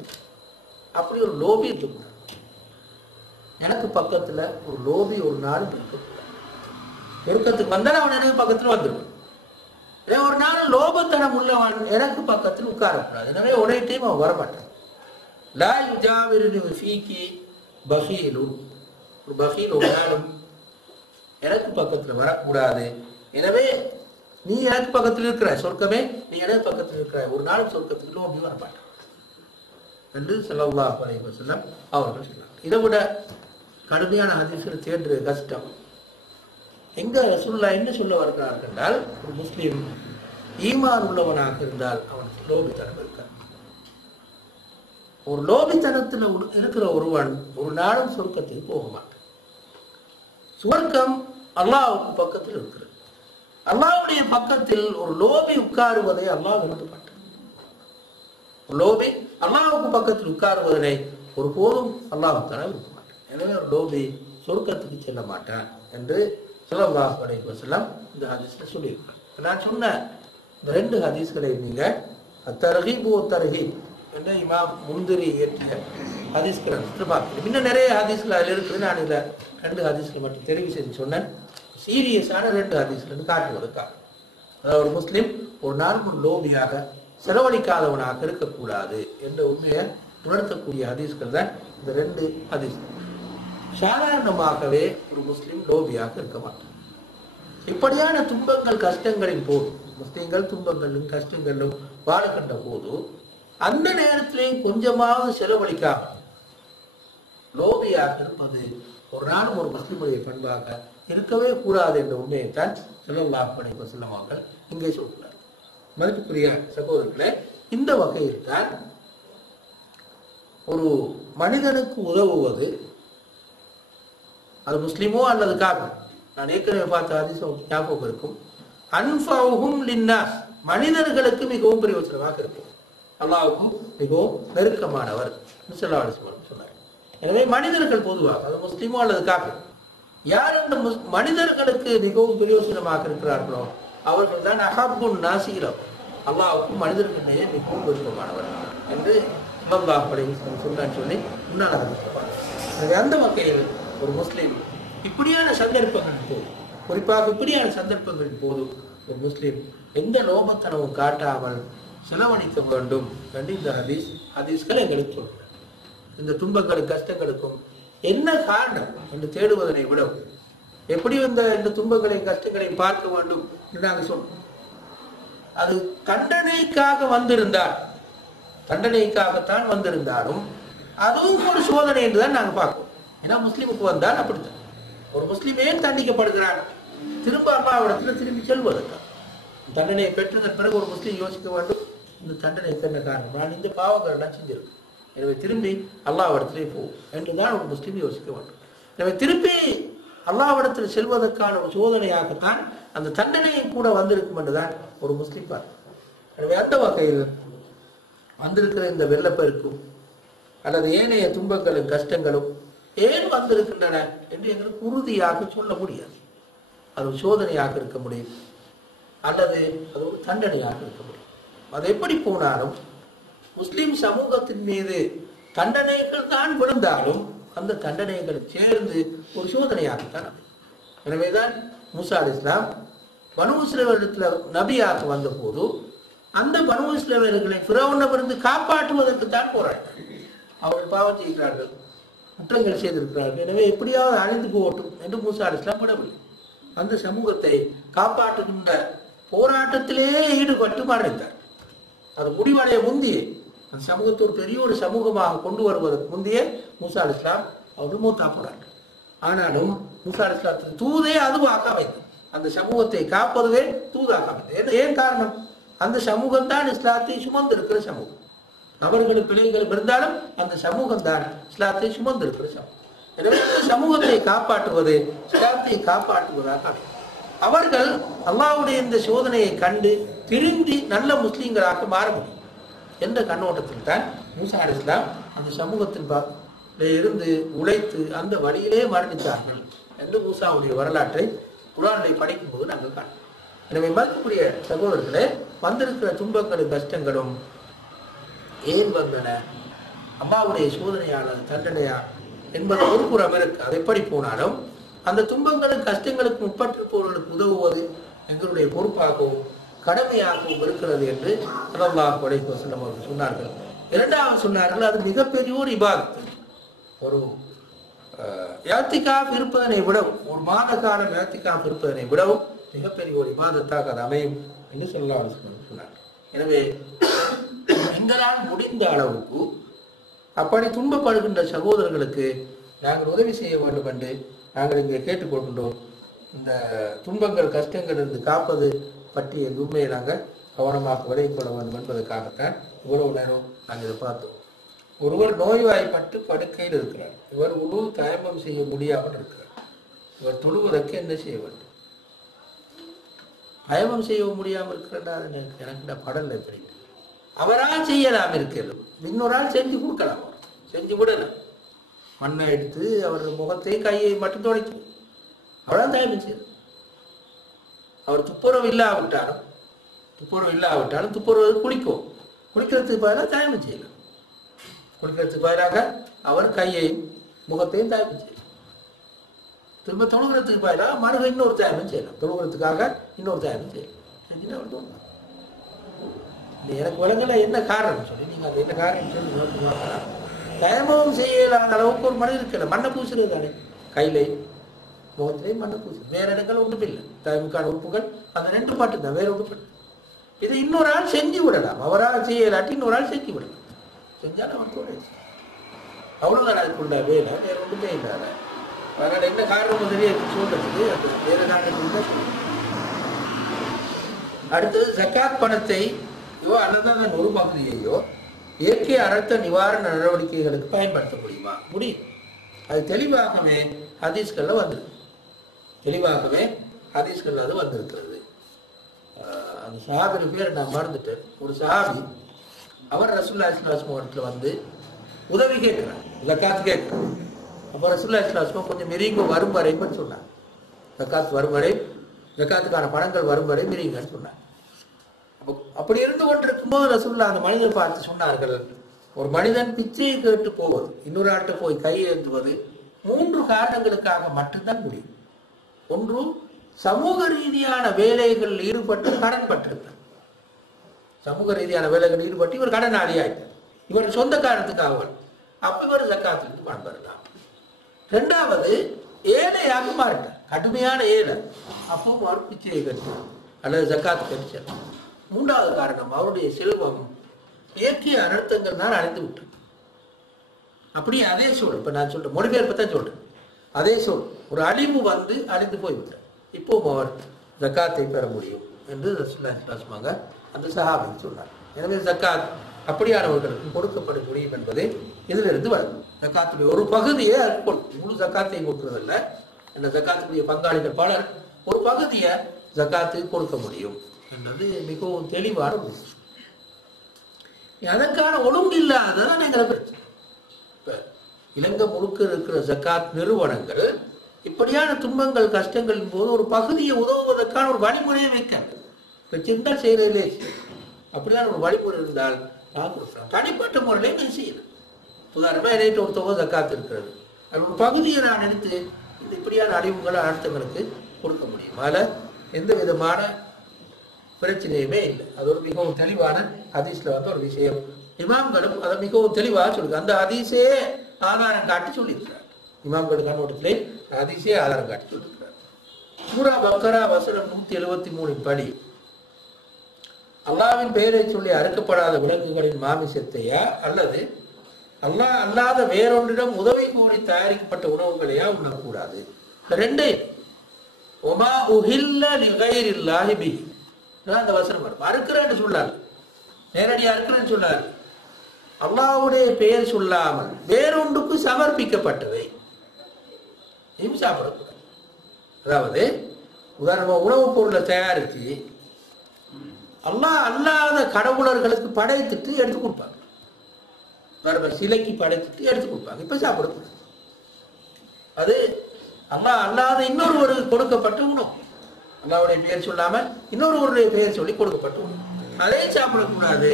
அப்படி ஒரு லோபி இருக்கக்கூடாது. எனக்கு பக்கத்துல ஒரு லோபி ஒரு நாளும் இருக்கக்கூடாது. சொர்க்கத்துக்கு வந்தா அவன் எனது பக்கத்துல வந்துடுவான். ஒரு நாள் லோபத்தனம் உள்ளவன் எனக்கு பக்கத்தில் உட்காரக்கூடாது. எனவே ஒரே டைம் அவன் வரமாட்டான். லா யுஜாவிரு ஃபீகி பகீலுன், ஒரு பகீல் ஒரு நாளும் எனக்கு பக்கத்துல வரக்கூடாது. எனவே நீ எனக்கு பக்கத்தில் இருக்கிற சொர்க்கமே, நீ எனக்கு பக்கத்தில் இருக்கிற ஒரு நாளும் சொர்க்கத்துக்கு லோபி வரமாட்டான் என்று ஸல்லல்லாஹு அலைஹி வஸல்லம் அவர்கள் சொன்னார். இதை விட கடுமையான ஹதீஸ்கள் தேடுறது கஷ்டம். எங்க ரசூலுல்லாஹ் என்ன சொல்ல வருகிறார்கள் என்றால், ஒரு முஸ்லீம் ஈமான் உள்ளவனாக இருந்தால் அவனுக்கு லோபித்தனம் இருக்காது. ஒரு லோபித்தனத்தில் இருக்கிற ஒருவன் ஒரு நாளும் சொர்க்கத்துக்கு போக மாட்டான். சுவர்க்கம் அல்லாஹ்வுக்கு பக்கத்தில் இருக்கிறது. அல்லாஹ்வுடைய பக்கத்தில் ஒரு லோபி உட்காருவதை அல்லாஹ் விரும்ப மாட்டான். ஒரு லோபி அல்லாஹ்வுக்கு பக்கத்தில் உட்காருவதனை ஒருபோதும் அல்லாஹ் விரும்ப மாட்டான். எனவே ஒரு லோபி சொர்க்கத்துக்கு செல்ல மாட்டான் என்று ஸல்லல்லாஹு அலைஹி வஸல்லம் இந்த ஹதீஸ்ல சொல்லியிருக்காங்க. நான் சொன்ன இந்த 2 ஹதீஸ்களை நீங்க தர்ஹீப் தர்ஹீப் என்ற இமாம் முந்திரி ஏற்றிய ஹதீஸ்களை பார்க்கணும். இன்னும் நிறைய ஹதீஸ்கள் அதில் இருக்குது. நான் இதில் 2 ஹதீஸ்களை மட்டும் தெரிவு செஞ்சு சொன்னேன். சீரியஸான 2 ஹதீஸ்கள் காட்டுவதற்காக. அதாவது ஒரு முஸ்லீம் ஒரு நாள் ஒரு லோபியாக செலவழிக்காதவனாக இருக்கக்கூடாது என்ற உண்மையை உணர்த்தக்கூடிய ஹதீஸ்கள் தான் இந்த 2 ஹதீஸ். சாதாரணமாகவே ஒரு முஸ்லீம் லோபியாக இருக்க மாட்டார். இப்படியான துன்பங்கள் கஷ்டங்களின் போது, முஸ்லீம்கள் துன்பங்களும் கஷ்டங்களும் வாழக்கின்ற போது அந்த நேரத்திலேயும் கொஞ்சமாவது செலவழிக்காம லோபியாக இருப்பது ஒரு நாளும் ஒரு முஸ்லிமுடைய பண்பாக இருக்கவே கூடாது என்ற உண்மையைத்தான் ஸல்லல்லாஹு அலைஹி வஸல்லம் அவர்கள் இங்கே சொல்கிறார். மதிப்புக்குரிய சகோதரர்களே, இந்த வகையில் தான் ஒரு மனிதனுக்கு உதவுவது, அது முஸ்லிமோ அல்லது காஃபிர், நான் ஏற்கனவே பார்த்த ஹதீஸ் ஞாபகம் இருக்கும், அன்ஃபவுஹும் லின்னாஸ், மனிதர்களுக்கு மிகவும் பிரயோஜனமாக இருக்கும், அல்லாஹ்வுக்கு மிகவும் நெருக்கமானவர் ஸல்லல்லாஹு அலைஹி வஸல்லம் சொன்னார். எனவே மனிதர்கள் பொதுவாக, அது முஸ்லிமோ அல்லது காஃபிர், யார் அந்த மனிதர்களுக்கு மிகவும் பிரயோஜனமாக இருக்கிறார்களோ அவர்கள் தான் அஹப்புன் நாஸிரஹ், அல்லாஹ்வுக்கு மனிதர்களிடையே மிகவும் விருப்பமானவர் என்று ஸல்லல்லாஹு அலைஹி வஸல்லம் சொன்னான்னு சொல்லி முன்னால் சொல்லுவாங்க. எனவே அந்த வகையில் ஒரு முஸ்லீம் இப்படியான சந்தர்ப்பங்களின் போது, குறிப்பாக இப்படியான சந்தர்ப்பங்களின் போது ஒரு முஸ்லீம் எந்த லோபத்தனமும் காட்டாமல் செலவழிக்க வேண்டும் என்று இந்த ஹதீஸ்கள் எங்களுக்கு சொல்கிறார். இந்த துன்பங்களுக்கும் கஷ்டங்களுக்கும் என்ன காரணம் என்று தேடுவதனை விட எப்படி இந்த துன்பங்களையும் கஷ்டங்களையும் பார்க்க வேண்டும் என்று நாங்கள் சொன்னோம். அது தண்டனைக்காக வந்திருந்தால், தண்டனைக்காகத்தான் வந்திருந்தாலும் அதுவும் ஒரு சோதனை என்றுதான் நாங்கள் பார்க்கிறோம். ஏன்னா முஸ்லீமுக்கு வந்தால் அப்படித்தான். ஒரு முஸ்லீம் ஏன் தண்டிக்கப்படுகிறார்? திரும்ப அல்லாஹ்விடத்துல திரும்பி செல்வதற்காக. தண்டனையை பெற்றதன் பிறகு ஒரு முஸ்லீம் யோசிக்க வேண்டும், இந்த தண்டனைக்கு என்ன காரணம், நான் இந்த பாவங்கள் எல்லாம் செஞ்சிருக்கேன், எனவே திரும்பி அல்லாஹ்விடத்திலே போகும் என்றுதான் ஒரு முஸ்லீம் யோசிக்க வேண்டும். எனவே திருப்பி அல்லாஹ்விடத்தில் செல்வதற்கான ஒரு சோதனையாகத்தான் அந்த தண்டனையை கூட வந்திருக்கும் என்றுதான் ஒரு முஸ்லீம் பார்க்க. எனவே அந்த வகையில் வந்திருக்கிற இந்த வெள்ளப்பெருக்கும் அல்லது ஏனைய துன்பங்களும் கஷ்டங்களும் ஏன் வந்திருக்கின்றன என்று எங்களுக்கு உறுதியாக சொல்ல முடியாது. அது ஒரு சோதனையாக இருக்க முடியும் அல்லது அது ஒரு தண்டனையாக இருக்க முடியும். அது எப்படி போனாலும் முஸ்லிம் சமூகத்தின் மீது தண்டனைகள் தான் விழுந்தாலும் அந்த தண்டனைகள் சேர்ந்து ஒரு சோதனையாகத்தான். எனவேதான் மூசா அலைஹிஸ்ஸலாம் பனு இஸ்ரவேலிடத்துல நபியாக வந்த போது அந்த பனு இஸ்ரவேலர்களை ஃபிரௌனிடமிருந்து காப்பாற்றுவதற்கு தான் போராடினார். அவர்கள் பாவம் செய்கிறார்கள், குற்றங்கள் செய்திருக்கிறார்கள், எனவே எப்படியாவது அழிந்து போகட்டும் என்று மூசா அலைஹிஸ்ஸலாம் விடவில்லை. அந்த சமூகத்தை காப்பாற்றுகின்ற போராட்டத்திலேயே ஈடுபட்டு மரணித்தார். அது முடிவடைய முந்தியே, அந்த சமூகத்தை ஒரு பெரிய ஒரு சமூகமாக கொண்டு வருவதற்கு முந்தையே மூசா அலைஹிஸ்ஸலாம் அவர்கள் மூத்தா போறாங்க. ஆனாலும் மூசா அலைஹிஸ்ஸலாத்தின் தூதே அதுவாக அமைந்தது, அந்த சமூகத்தை காப்பதுவே தூதாக அமைந்தது. ஏன் காரணம்? அந்த சமூகம் தான் இஸ்லாத்தை சுமந்திருக்கிற சமூகம். அவர்களுக்கு பிள்ளைகள் இருந்தாலும் அந்த சமூகம் தான் இஸ்லாத்தை சுமந்திருக்கிற சமூகம். எனவே இந்த சமூகத்தை காப்பாற்றுவது இஸ்லாத்தை காப்பாற்றுவதாக அவர்கள் அல்லாஹ்வுடைய இந்த சோதனையை கண்டு திரும்பி நல்ல முஸ்லீம்களாக மாற முடியும் என்ற கண்ணோட்டத்தில் தான் மூசா அலைஹிஸ்ஸலாம் அந்த சமூகத்தின் இருந்து உழைத்து அந்த வழியிலே மரணித்தார்கள் என்று மூசாவுடைய வரலாற்றை குர்ஆனை படிக்கும்போது நாங்கள் காணோம். எனவே மதிப்புக்குரிய சகோதரர்களே, வந்திருக்கிற துன்பங்களும் கஷ்டங்களும் ஏன் வந்தன, அம்மாவுடைய சோதனையால் தண்டனையா என்பது ஒரு புறம் இருக்கு. அது எப்படி போனாலும் அந்த துன்பங்களும் கஷ்டங்களுக்கு முற்பட்டிருப்பவர்களுக்கு உதவுவது எங்களுடைய பொறுப்பாகவும் கடமையாகவும் இருக்கிறது என்று ஸல்லல்லாஹு அலைஹி வஸல்லம் அவர்கள் சொன்னார்கள். இரண்டாவது சொன்னார்கள், அது மிகப்பெரிய ஒரு இபாதத். ஒரு இஅ்திகாஃப் இருப்பதனை விடவும், ஒரு மாத காலம் இஅ்திகாஃப் இருப்பதனை விடவும் மிகப்பெரிய ஒரு இபாதத்தாக அது அமையும் என்று ஸல்லல்லாஹு அலைஹி வஸல்லம் சொன்னார். எனவே எங்களால் முடிந்த அளவுக்கு அப்படி துன்பப்படுகின்ற சகோதரர்களுக்கு நாங்கள் உதவி செய்ய வேண்டும் என்று நாங்கள் இங்கே கேட்டுக்கொள்கின்றோம். இந்த துன்பங்கள் கஷ்டங்கள் இருந்து காப்பது பற்றிய உண்மையை நாங்கள் கவனமாக விலகிக் கொள்ள வேண்டும் என்பதற்காகத்தான் இவ்வளவு நேரம் நாங்கள் இதை பார்த்தோம். ஒருவர் நோய்வாய்ப்பட்டு படுக்கையில் இருக்கிறார். இவர் உணவு தயமம் செய்ய முடியாமல் இருக்கிறார். இவர் தொழுவதற்கு என்ன செய்ய வேண்டும்? தயமம் செய்ய முடியாமல் இருக்கிறார். எனக்கு படல் எப்படி அவரால் செய்யலாம் இருக்கிறது, இன்னொரால் செஞ்சு கொடுக்கலாம், செஞ்சு விடலாம். மண்ணை எடுத்து அவர் முகத்தை கையை மட்டும் துடைக்கும், அவரால் தயமம் செய்யும். அவர் துப்புரவு இல்லாவிட்டாலும் துப்புரவு குளிக்கிறதுக்கு பதிலாக தயமம் செய்யலாம். குளிக்கிறதுக்கு பதிலாக அவர் கையையும் முகத்தையும் தயமம் செய்யலாம். திரும்ப தொழுகிறதுக்கு பதிலாக மறுக இன்னொரு தயமம் செய்யலாம். தொழுகிறதுக்காக இன்னொரு தயமம் செய்யலாம். செஞ்சுட்டு அவர் தோணும். எனக்கு விலங்குல என்ன காரணம் சொல்லி நீங்க அது என்ன காரணம் சொல்லி தயமம் செய்யலாத அளவுக்கு ஒரு மனிதன் இருக்கல. மண்ணை பூசுறது தானே, கையிலே முகத்திலேயும் மண்ணை பூசுறது. வேற இடங்கள் ஒன்றும் இல்லை. தயமுக்கான உறுப்புகள் அந்த 2 பாட்டு தான், வேற ஒன்றும். இதை இன்னொரு ஆள் செஞ்சு விடலாம். அவரால் செய்யலாட்டி இன்னொரு ஆள் செஞ்சு விடலாம். செஞ்சாலும் அவர் கூட அவ்வளவுதான் அதுக்குள்ள வேலை, வேற ஒன்றுமே இல்லாத. அதனால என்ன காரணம் தெரிய சொல்றதுக்கு அது வேற காரணம். அடுத்தது ஜகாத் பணத்தை அல்லது ஒரு பகுதியையோ இயற்கை அனர்த்த நிவாரண நடவடிக்கைகளுக்கு பயன்படுத்த முடியுமா? முடியும். அது தெளிவாகவே ஹதீஸ்கள்ல வந்திருக்கு. அது வந்திருக்கிறது. அந்த சஹாபி பேர் நான் மறந்துட்டேன். ஒரு சஹாபி அவர் ரசூலுல்லாஹி ஸல்லல்லாஹு அலைஹி வஸல்லம் வந்து உதவி கேட்கிறார், ஜகாத் கேட்கிறார். அப்போ ரசூலுல்லாஹி ஸல்லல்லாஹு அலைஹி வஸல்லம் கொஞ்சம் மிரிங்க வரும் வரைன்னு சொன்னார். ஜகாத் வரும் வரை, ஜகாத்துக்கான பணங்கள் வரும் வரை மிரிங்கன்னு சொன்னார். அப்படி இருந்து கொண்டிருக்கும் போது ரசூலுல்லாஹ் அந்த மனிதர் பார்த்து சொன்னார்கள், ஒரு மனிதன் பிச்சையை கேட்டு போவது, இன்னொரு ஆட்டை போய் கையேந்துவது 3 காரணங்களுக்காக மட்டும்தான் முடியும். ஒன்று, சமூக ரீதியான வேலைகளில் ஈடுபட்டு கடன் பட்டிருந்தார். சமூக ரீதியான வேலைகளில் ஈடுபட்டு இவர் கடனாளி ஆயிட்டார். இவர் சொந்த காரணத்துக்காக அப்ப இவர் ஜக்காத்திலிருந்து பணம் பெறலாம். 2வது, ஏழையாக மாறிட்டார், கடுமையான ஏழை. அப்போ அவர் பிச்சையை கட்டு அல்லது ஜக்காத்து கட்டிச்சார். 3வது காரணம், அவருடைய செல்வம் இயற்கை அனர்த்தங்கள் தான் அழிந்து விட்டார். அப்படியே அதே சூழல், இப்ப நான் சொல்றேன் மொழிபெயர்ப்பு தான் சொல்றேன், அதே சூழல் ஒரு அழிவு வந்து அழிந்து போய்விட்டார். இப்போ அவர் ஜக்காத்தை பெற முடியும் என்று ரசூலுல்லாஹி ஸல்லல்லாஹு அலைஹி வஸல்லம் அந்த சஹாபி சொன்னார். எனவே ஜக்காத் அப்படியானவர்களுக்கு கொடுக்கப்பட முடியும் என்பது இதிலிருந்து வரும். ஜக்காத்துடைய ஒரு பகுதியை முழு ஜக்காத்தையும் கொடுக்கறதில்ல. இந்த ஜக்காத்துடைய பங்காளிகள் பலர் ஒரு பகுதியை ஜக்காத்துக்கு கொடுக்க முடியும் என்பது மிகவும் தெளிவான விஷயம். அதற்கான ஒழுங்கு இல்லாததான் எங்களை பிரச்சனை. இலங்கை முழுக்க இருக்கிற ஜக்காத் நிறுவனங்கள் இப்படியான துன்பங்கள் கஷ்டங்களின் போது ஒரு பகுதியை உதவுவதற்கான ஒரு வழிமுறையை வச்சிருந்தால் செய்யறதில்லே. அப்படிதான் ஒரு வழிமுறை இருந்தால் நான் கொடுக்கலாம். தனிப்பட்ட முறையிலே நான் செய்யலாம். உதாரணமா என்னைட்டு ஒரு தொகை ஜக்காத்து இருக்கிறது, அது ஒரு பகுதியை நான் எடுத்து இந்த இப்படியான அழிவுகள் அர்த்தங்களுக்கு கொடுக்க முடியும். அதில் எந்த விதமான பிரச்சனையுமே இல்லை. அது ஒரு மிகவும் தெளிவான ஹதீஸ்ல வந்து ஒரு விஷயம். இமாம்களும் அதை மிகவும் தெளிவாக சொல்லுங்க. அந்த ஹதீஸே ஆதாரம் காட்டி சொல்லியிருக்கிறார். இமாம்கள் கண்ணோட்டத்திலே ஹதீஸே ஆதாரம் காட்டி சொல்லியிருக்கிறார். சூரா பக்கரா வசனம் 173 படி அல்லாஹ்வின் பெயரை சொல்லி அறுக்கப்படாத விலங்குகளின் மாமிசத்தையா அல்லது அல்லாஹ் அல்லாத வேறொன்றிடம் உதவி கோரி தயாரிக்கப்பட்ட உணவுகளையா உண்ணக்கூடாது. ரெண்டே ஒமா உஹில்ல லிகைரில்லாஹி பிஹி, அந்த வசனம் வரும். அறுக்கிறேன்னு சொல்லாது, நேரடியாக அறுக்கிறேன்னு சொல்லாது. அல்லாஹ்வுடைய பெயர் சொல்லாமல் வேறொன்றுக்கு சமர்ப்பிக்கப்பட்டவை இவன் சாப்பிடக்கூடாது. அதாவது உதாரணமாக உணவுப் பொருளை தயாரித்து அல்லாஹ் அல்லாத கடவுளர்களுக்கு படைத்துட்டு எடுத்து கொடுப்பாங்க. சிலைக்கு படைத்துட்டு எடுத்து கொடுப்பாங்க. இப்ப சாப்பிடக்கூடாது. அது அல்லாஹ் அல்லாத இன்னொருவருக்கு கொடுக்கப்பட்ட உணவு, அல்லாஹ்வுடைய பெயர் சொல்லாமல் இன்னொருவருடைய பெயர் சொல்லி கொடுக்கப்பட்ட உணவு, அதையும் சாப்பிடக்கூடாது.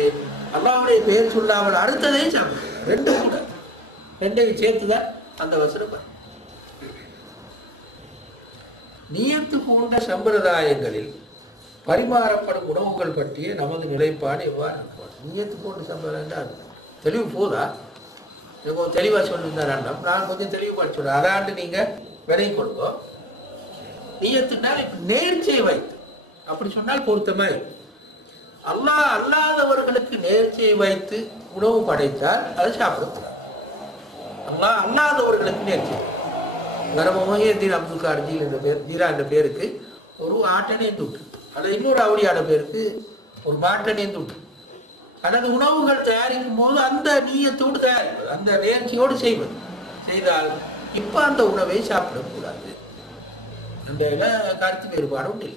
அல்லாஹ்வுடைய பெயர் சொல்லாமல் அடுத்ததையும் சாப்பிடக்கூடாது. ரெண்டும் கூட, ரெண்டையும் சேர்த்துதான் அந்த வசனம். நியத்து கொண்ட சம்பிரதாயங்களில் பரிமாறப்படும் உணவுகள் பற்றிய நமது நிலைப்பாடு எவ்வாறு இருக்கும்? நியத்து கொண்ட சம்பிரதாயம் தெளிவு போதா? தெளிவாக சொல்லியிருந்தார் அண்ணம், நான் கொஞ்சம் தெளிவுபடுத்தி சொல்றேன். அதாண்டு நீங்க விலை கொடுக்கும். நியத்துனால் நேர்ச்சியை வைத்து அப்படி சொன்னால் பொருத்தமா இருக்கும். அல்லாஹ் அல்லாதவர்களுக்கு நேர்ச்சியை வைத்து உணவு படைத்தால் அதை சாப்பிடக்கூடாது. அல்லாஹ் அல்லாதவர்களுக்கு நேர்ச்சி. கரமொஹியத்தீன் அப்துல் கார்ஜில் என்ற பேர், ஜீரா என்ற பேருக்கு ஒரு ஆட்டை நேர்ந்து விட்டு, அது இன்னொரு அவளியான பேருக்கு ஒரு மாட்டை நேர்ந்து விட்டு, அல்லது உணவுகள் தயாரிக்கும் போது அந்த நீயத்தோடு தயாரிப்பது, அந்த நேர்ச்சியோடு செய்வது. செய்தால் இப்ப அந்த உணவை சாப்பிடக்கூடாது. அந்த கருத்து வேறுபாடு உண்டு.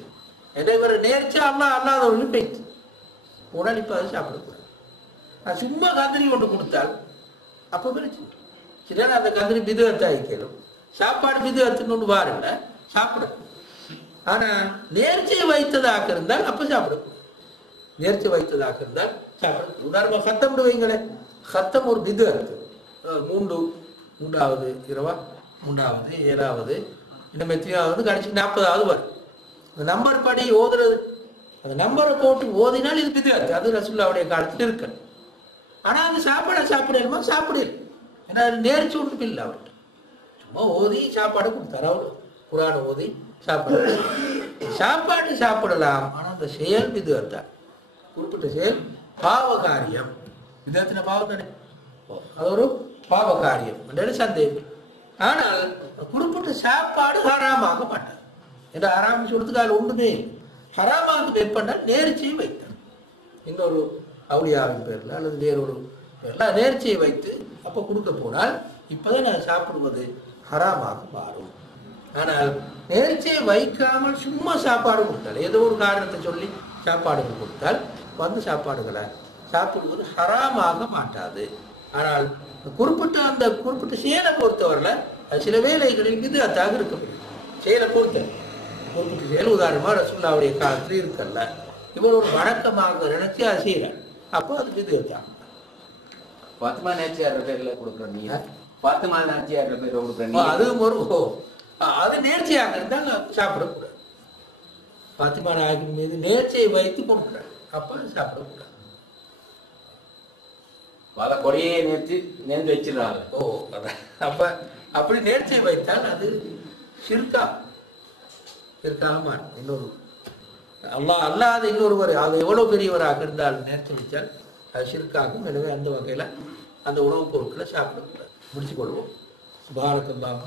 இவர் நேர்ச்சி அல்லாதவர்களும் பேச்சு உடல் இப்ப அதை சாப்பிடக்கூடாது. சும்மா கந்திரி கொண்டு கொடுத்தால் அப்ப பிரச்சனை. சில அந்த கந்திரி பிதுவத்தாய்க்கலும் சாப்பாடு பிதுவத்துன்னு ஒன்று வாருங்க சாப்பிடக்கூடாது. ஆனா நேர்ச்சியை வைத்ததாக இருந்தால் அப்ப சாப்பிடக்கூடாது. நேர்ச்சி வைத்ததாக இருந்தால் சாப்பிடக்கூடாது. உதாரணமா சத்தம் வைங்களேன். சத்தம் ஒரு பிதுவத்து. மூன்றாவது இரவா, 3வது 7வது இன்னும் எத்தனையாவது கடைசி 40வது வரும். அந்த நம்பர் படி ஓதுறது, அந்த நம்பரை போட்டு ஓதினால் இது பிதுவத்து. அது ரசூலுல்லாஹ்வுடைய காலத்தில் இருக்கு. ஆனா அந்த சாப்பிடணுமா சாப்பிடல. ஏன்னா நேர்ச்சி ஒன்றும் இல்லை அவர்கிட்ட. சும்மா ஓதி சாப்பாடு கொடுத்தாரு. அவரு குர்ஆன் ஓதி சாப்பாடு சாப்பிடலாம். ஆனா அந்த செயல் பிதுவத்தான். குறிப்பிட்ட செயல் பாவ காரியம். விதத்தின பாவம் தானே, அது ஒரு பாவ காரியம் என்று சந்தேகம். ஆனால் குறிப்பிட்ட சாப்பாடு ஹராமாக மாட்டார். என்ற ஹராம் சொல்றதுக்கு அதில் ஒன்றுமே ஹராமாக வைப்பண்டால் நேர்ச்சியை வைத்தார். இன்னொரு அவுளியாவின் பேர்ல அல்லது வேறொரு பேர்ல நேர்ச்சியை வைத்து அப்ப கொடுக்க போனால் இப்பதான் நான் சாப்பிடுவது ஹராமாக மாறும். ஆனால் நேர்ச்சியை வைக்காமல் சும்மா சாப்பாடு கொடுத்தால், ஏதோ ஒரு காரணத்தை சொல்லி சாப்பாடுகள் கொடுத்தால் வந்து சாப்பாடுகளை சாப்பிடுவது ஹராமாக மாட்டாது. ஆனால் குறிப்பிட்ட செயலை பொறுத்தவரையில சில வேலைகளில் இது அத்தாக இருக்க முடியும். செயலை பொறுத்த குறிப்பிட்ட செயல், உதாரணமா ரசூலுல்லாஹ்வுடைய காலத்தில் இருக்கல்ல, இவர் ஒரு வணக்கமாக நினைச்சு அதை செய்யறார். அப்போ அதுக்கு இது அத்தான். பாத்திமா நேர்ச்சியார் பேர்ல கொடுக்குற நீ, பாத்திமா நேர்ச்சியார் பேர்ல கொடுக்குற நீ, அது ஒரு அது நேர்ச்சியாக இருந்தால் சாப்பிடக்கூடாது. பாத்திமா நாயகின் மீது நேர்ச்சியை வைத்து கொடுக்குறார். அப்ப சாப்பிடக்கூடாது. பல கொடியை நேர்ந்து வச்சிடறாங்க. அப்ப அப்படி நேர்ச்சியை வைத்தால் அது ஷிர்காக இன்னொரு அல்லாத இன்னொருவர், அது எவ்வளவு பெரியவராக இருந்தால் நேர்ச்சி வைத்தால் அது ஷிர்காகும். எனவே அந்த வகையில அந்த உணவுப் பொருட்களை சாப்பிடக்கூடாது. முடிச்சு கொள்வோம். பாரக்கல்லாஹு